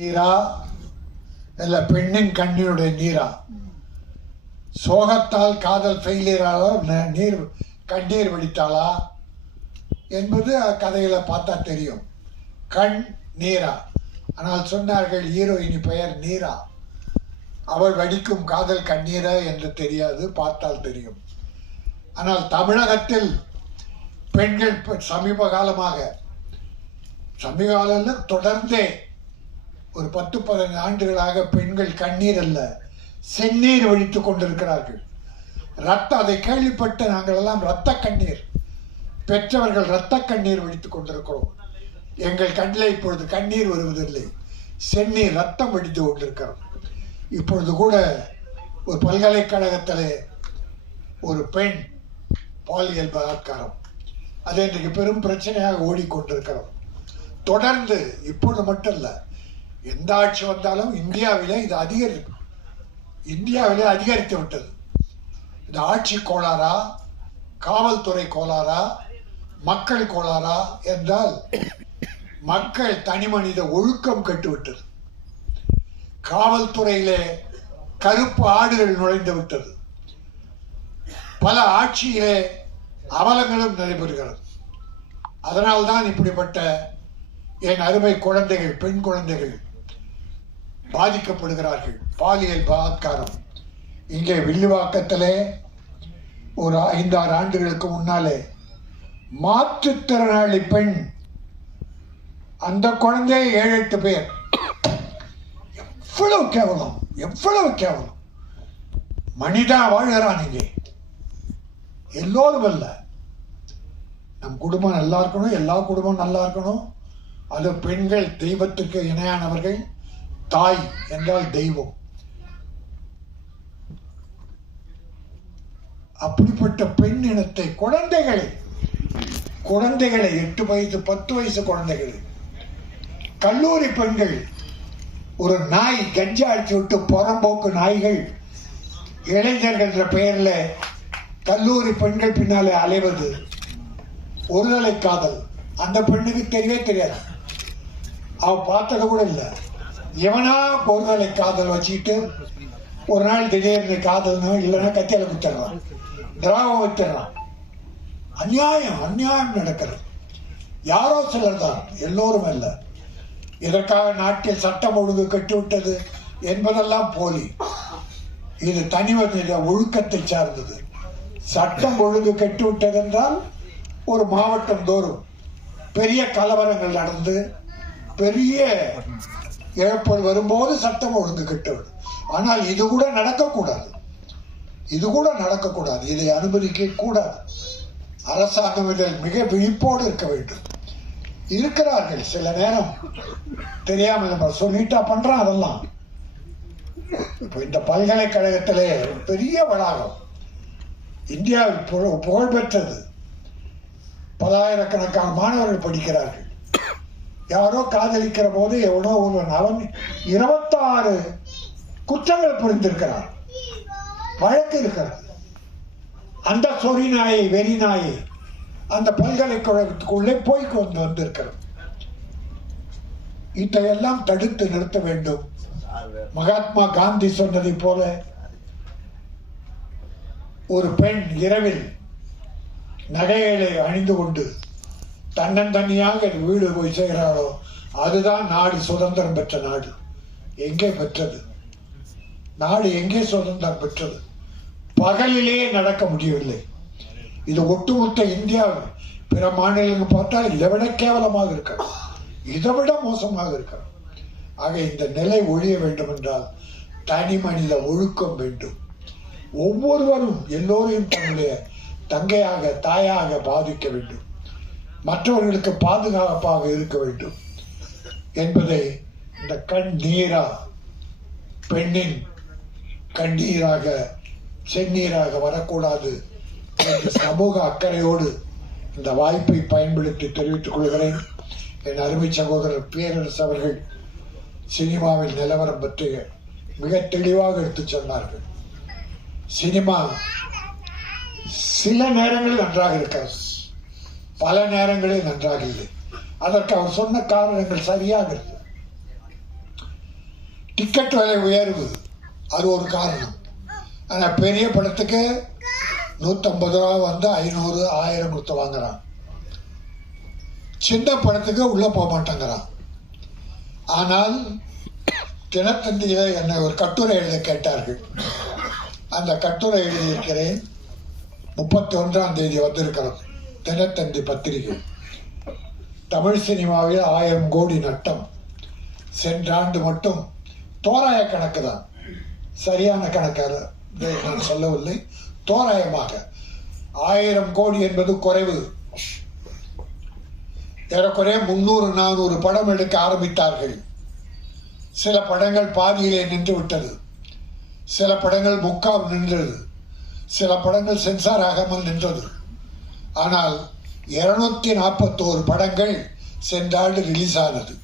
நீரா? இல்ல பெண்ணின் கண்ணினுடைய நீரா? சோகத்தால் காதல் ஃபெயிலியரால ந- நீர் கண்ணீர் வெடித்தாளா? என்பது கதையில பார்த்தா தெரியும். கண் நீரா. ஆனால் சொன்னார்கள் ஹீரோயினி பெயர் நீரா. அவள் வடிக்கும் காதல் கண்ணீரா என்று தெரியாது பார்த்தால் தெரியும். ஆனால் தமிழகத்தில் பெண்கள் சமீப காலமாக சமீப காலம் தொடர்ந்தே ஒரு பத்து பதினைந்து ஆண்டுகளாக பெண்கள் கண்ணீர் அல்ல செந்நீர் வழித்து கொண்டிருக்கிறார்கள். ரத்த அதை கேள்விப்பட்டு நாங்கள் எல்லாம் ரத்த கண்ணீர். பெற்றவர்கள் ரத்த கண்ணீர் வடித்துக் கொண்டிருக்கிறோம். எங்கள் கண்ணில் இப்பொழுது கண்ணீர் வருவதில்லை செந்நீர் ரத்தம் வடித்து கொண்டிருக்கிறோம். இப்பொழுது கூட ஒரு பல்கலைக்கழகத்திலே ஒரு பெண் பாலியல் பலாத்காரம் அது இன்றைக்கு பெரும் பிரச்சனையாக ஓடிக்கொண்டிருக்கிறோம். தொடர்ந்து இப்பொழுது மட்டும் இல்லை எந்த ஆட்சி வந்தாலும் இந்தியாவிலே இது அதிகரிக்கும். இந்தியாவிலே அதிகரித்து விட்டது. இந்த ஆட்சி கோளாறா காவல்துறை கோளாறா மக்கள் கோளாறா என்றால் மக்கள் தனி மனித ஒழுக்கம் கெட்டுவிட்டது காவல்துறையிலே கருப்பு ஆடுகள் நுழைந்து விட்டது. பல ஆட்சியிலே அவலங்களும் நடைபெறுகிறது. அதனால்தான் இப்படிப்பட்ட என் அருமை குழந்தைகள் பெண் குழந்தைகள் பாதிக்கப்படுகிறார்கள். பாலியல் பலாத்காரம். இங்கே வில்லுவாக்கத்திலே ஒரு ஐந்தாறு ஆண்டுகளுக்கு முன்னாலே மாற்றுத்திறனாளி பெண் அந்த குழந்தை ஏழு எட்டு பேர். எவ்வளவு கேவலம் எவ்வளவு கேவலம். மனிதா வாழ்கிறான் இங்கே. எல்லோரும் அல்ல. நம் குடும்பம் நல்லா இருக்கணும் எல்லா குடும்பம் நல்லா இருக்கணும். அது பெண்கள் தெய்வத்துக்கு இணையானவர்கள். தாய் என்றால் தெய்வம். அப்படிப்பட்ட பெண் இனத்தை குழந்தைகளை குழந்தைகளை எட்டு வயசு பத்து வயசு குழந்தைகள் கல்லூரி பெண்கள் ஒரு நாய் கஞ்சா அடிச்சு விட்டு புறம்போக்கு நாய்கள் இளைஞர்கள் என்ற பெயர்ல கல்லூரி பெண்கள் பின்னாலே அலைவது ஒருதலை காதல் அந்த பெண்ணுக்கு தெரியவே தெரியாது. அவ பார்த்தது கூட இல்லை. எவனா ஒருதலை காதல் வச்சுக்கிட்டு ஒரு நாள் திடீர்னு காதல்னு இல்லைன்னா கத்தியால குத்திடுறான் திராவம் வச்சிடுறான் அநியாயம் அநியாயம் நடக்கிறது. யாரோ சிலர் தான் எல்லோரும் அல்ல. இதற்காக நாட்டில் சட்டம் ஒழுங்கு கட்டிவிட்டது என்பதெல்லாம் போலி. இது தனிமனித ஒழுக்கத்தை சார்ந்தது. சட்டம் ஒழுங்கு கட்டிவிட்டது என்றால் ஒரு மாவட்டம் தோறும் பெரிய கலவரங்கள் நடந்து பெரிய இழப்புகள் வரும்போது சட்டம் ஒழுங்கு கெட்டுவிடும் ஆனால் இது கூட நடக்கக்கூடாது. இது கூட நடக்கக்கூடாது. இதை அனுமதிக்க கூடாது அரசாங்கம் இதில் மிக விழிப்போடு இருக்க வேண்டும். இருக்கிறார்கள் சில நேரம். தெரியாமல் நம்ம சொல்லிட்டா பண்றோம் அதெல்லாம். இப்போ இந்த பல்கலைக்கழகத்திலே ஒரு பெரிய வளாகம். இந்தியாவில் புகழ் புகழ்பெற்றது. பல்லாயிரக்கணக்கான மாணவர்கள் படிக்கிறார்கள். யாரோ காதலிக்கிற போது எவனோ ஒருவன் அவன் இருபத்தாறு குற்றங்கள் புரிந்திருக்கிறான். வழக்கு இருக்கிறார் அந்த சொறி நாயை வெறி நாயை அந்த பல்கலைக்கழகத்துக்குள்ளே போய் கொண்டு வந்திருக்கிறது. இதையெல்லாம் தடுத்து நிறுத்த வேண்டும். மகாத்மா காந்தி சொன்னதை போல ஒரு பெண் இரவில் நகைகளை அணிந்து கொண்டு தன்னந்தனியாக வீடு போய் செய்கிறாளோ அதுதான் நாடு சுதந்திரம் பெற்ற நாடு. எங்கே பெற்றது? நாடு எங்கே சுதந்திரம் பெற்றது? பகலிலே நடக்க முடியவில்லை. இது ஒட்டுமொத்த இந்தியாவில் பிற மாநிலங்கள் பார்த்தால் இதை விட கேவலமாக இருக்கிறது. இதை விட மோசமாக இருக்கிறது. ஆக இந்த நிலை ஒழிய வேண்டும் என்றால் தனி மனித ஒழுக்கம் வேண்டும். ஒவ்வொருவரும் எல்லோரையும் தன்னுடைய தங்கையாக தாயாக பாதிக்க வேண்டும். மற்றவர்களுக்கு பாதுகாப்பாக இருக்க வேண்டும் என்பதை இந்த கண் நீரா பெண்ணின் கண்ணீராக செந்நீராக வரக்கூடாது சமூக அக்கறையோடு இந்த வாய்ப்பை பயன்படுத்தி தெரிவித்துக் கொள்கிறேன். என் அருமை சகோதரர் பேரரசு அவர்கள் சினிமாவில் நிலவரம் பற்றி மிக தெளிவாக எடுத்துச் சொன்னார்கள். சினிமா சில நேரங்களில் நன்றாக இருக்கிறது பல நேரங்களில் நன்றாக இல்லை அதற்கு அவர் சொன்ன காரணங்கள் சரியாக இருக்கு டிக்கெட் விலை உயர்வு அது ஒரு காரணம். ஆனால் பெரிய படத்துக்கு நூற்றம்பது ரூபா வந்து ஐநூறு ஆயிரம் கொடுத்து வாங்குறான். சின்ன படத்துக்கு உள்ளே போக மாட்டேங்கிறான். ஆனால் தினத்தந்தியில் என்னை ஒரு கட்டுரை எழுத கேட்டார்கள். அந்த கட்டுரை எழுதியிருக்கிறேன். முப்பத்தி ஒன்றாம் தேதி வந்திருக்கிறது. தினத்தந்து பத்திரிகை. தமிழ் சினிமாவில் ஆயிரம் கோடி நட்டம். சென்ற ஆண்டு மட்டும் தோராய கணக்கு தான். சரியான கணக்காக நான் சொல்லவில்லை. தோராயமாக. ஆயிரம் கோடி என்பது குறைவு. ஏறக்குறைய முன்னூறு நானூறு படம் எடுக்க ஆரம்பித்தார்கள். சில படங்கள் பாதியிலே நின்று விட்டது. சில படங்கள் முக்கால் நின்றது. சில படங்கள் சென்சார் ஆகாமல் நின்றது. ஆனால் இருநூத்தி நாற்பத்தோரு படங்கள் சென்ற ஆண்டு ரிலீஸ் ஆனது.